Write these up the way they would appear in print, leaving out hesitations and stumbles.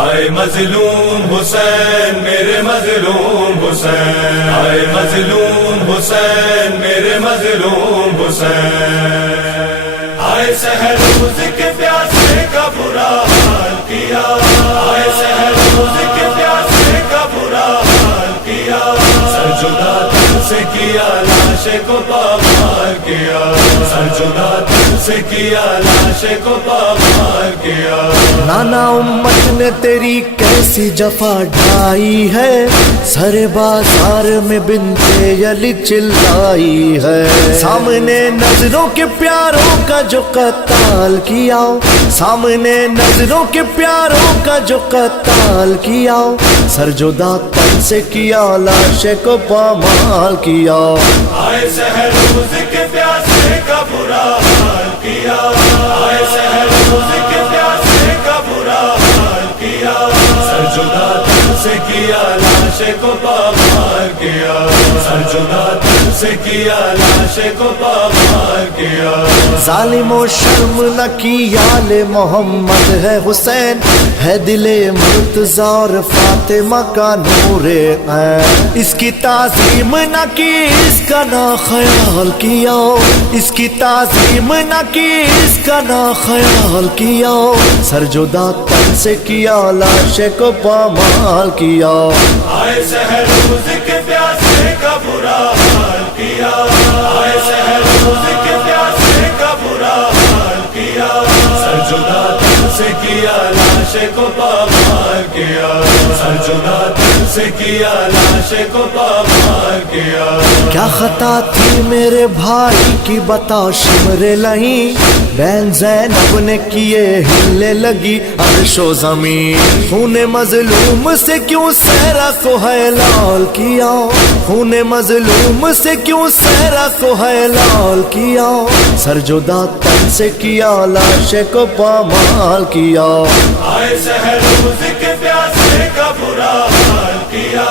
آئے مظلوم حسین میرے مظلوم حسین، آئے مظلوم حسین میرے مظلوم حسین، آئے سحر روز کے پیاسے کا برا حال کیا، آئے سحر روز کے پیاسے کا برا حال کیا، سر جدا دل سے کیا لاش کو پامال کیا، سر جدا دل سے کیا لاش کو پامال کیا۔ نانا امت نے تیری کیسی جفا ڈھائی ہے، سر بازار میں بنتے علی چلائی ہے، سامنے نظروں کے پیاروں کا جو قتال کیا، سامنے نظروں کے پیاروں کا جو قتال کیا، سر جدا تن سے کیا لاش کو پامال کیا۔ آئے سحر روز کے پیاسے کا برا حال کیا، آئے سحر روز کے پیاسے کا برا حال کیا، سر جدا دل سے کیا لاش کو پامال کیا، سر جدا دل سے کیا لاش کو پامال کیا۔ ظالم و شرم نہ کی آل محمد ہے حسین، ہے دل مرتضیٰ اور فاطمہ کا نور عین، اس کی تعظیم نہ کی اس کا نہ خیال کیا، اس کی تعظیم نہ کی اس کا نہ خیال کیا، سر جدا تن سے کیا لاش کو پامال کیا۔ آئے سحر روز کے پیاسے کا برا حال کیا، آئے سحر روز کے پیاسے کا برا حال کیا، سر جدا دل سے کیا لاش کو پامال کیا، سر جدا دل سے کیا لاش کو پامال کیا۔ کیا خطا تھی میرے بھائی کی بتا شمر لہیں، بہن زینب نے کیے ہلنے لگی عرش و زمین، خون مظلوم سے کیوں صحرا کو ہے لال کیا، خون مظلوم سے کیوں صحرا کو ہے لال کیا، سر جدا تن سے کیا لاش کو پامال کیا۔ آئے سحر روز کے پیاسے کا برا حال کیا،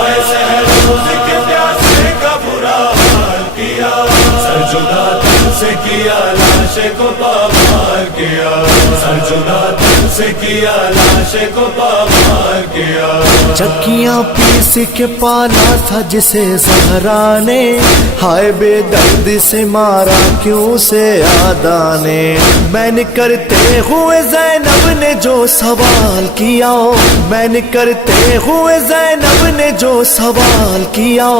آئے سحر روز کے پیاسے کا برا حال کیا، سر جدا دل سے کیا لاش کو پامال کیا، سر جدا دل سے کیا لاش کو پامال کیا۔ چکیاں پیس کے پالا تھا جسے زہرا نے، ہائے بے درد سے مارا کیوں سے آدا نے، میں نے کرتے ہوئے زینب نے جو سوال کیا، میں نے کرتے ہوئے زینب نے جو سوال کیا،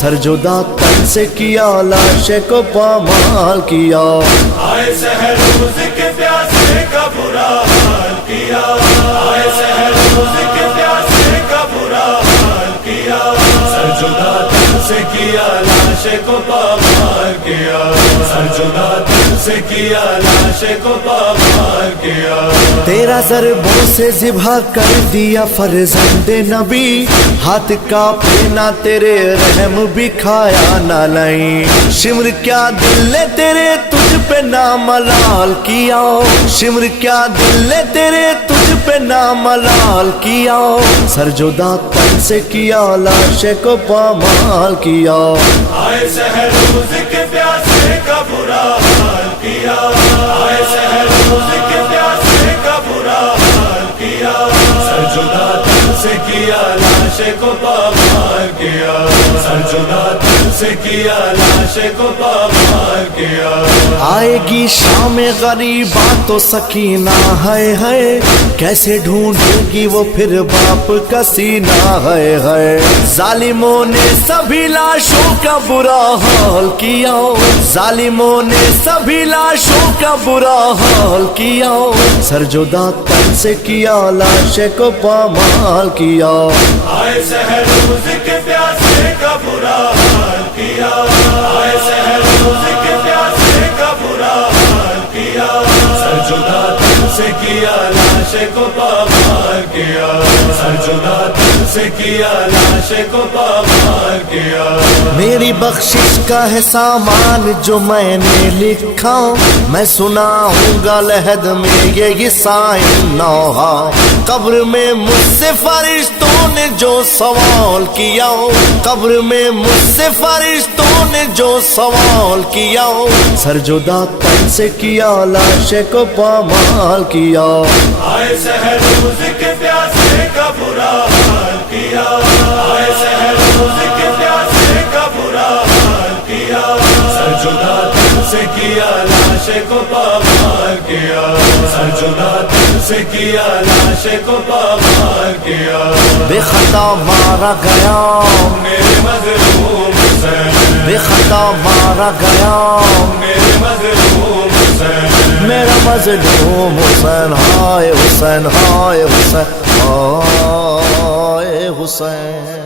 سر جدا تن سے کیا لاش کو پامال کیا۔ آئے سحر روز کے پیاسے کا برا حال کیا، آئے سحر روز کے پیاسے کا برا حال کیا، سر جدا دل سے کیا لاش کو پامال کیا، سر جدا دل سے کیا لاش کو پامال کیا۔ تیرا ضربوں سے ذبح کر دیا فرزند نبی، ہاتھ کا پینا تیرے رحم بھی کھایا نہ لیں، شمر کیا دل نے تیرے تجھ پہ ناملال کیا، شمر کیا دل نے تیرے تجھ پہ ناملال کیا، سر جدا تن سے کیا لاش کو پامال کیا۔ آئے سحر روز کے پیاسے کا برا حال کیا، آئے سحر روز کے پیاسے کا برا حال کیا، سر جدا دل سے کیا لاش کو پامال کیا، سر جدا دل سے کیا لاش کو پامال کیا۔ آئے گی شام غریباں تو سکینہ ہے، کیسے ڈھونڈے گی وہ پھر باپ کا سینہ ہے، ظالموں نے سبھی لاشوں کا برا حال کیا، ظالموں نے سبھی لاشوں کا برا حال کیا، سر جدا تن سے کیا لاش کو پامال کیا۔ آئے سحر روز کے پیاسے کا برا حال کیا، آئے سحر روز کے پیاسے کا برا حال کیا، سر جدا دل سے کیا لاش کو پامال کیا، سر جدا دل سے کیا لاش کو پامال کیا۔ میری بخشش کا ہے سامان جو میں نے لکھا، میں سناؤں گا لحد میں یہ سائن نوحہ، قبر میں مجھ سے فرشتوں نے جو سوال کیا، قبر میں مجھ سے فرشتوں نے جو سوال کیا، سر جدا تن سے کیا لاش کو پامال کیا۔ آئے سحر روز کے پیاسے سے کیا لاش کو پامال کیا سر جدا دل سے کیا لاش کو پامال کیا بے خطا مارا گیا میرے مظلوم حسین بے خطا مارا گیا میرے مظلوم حسین میرا مظلوم حسین ہائے حسین ہائے حسین ہائے حسین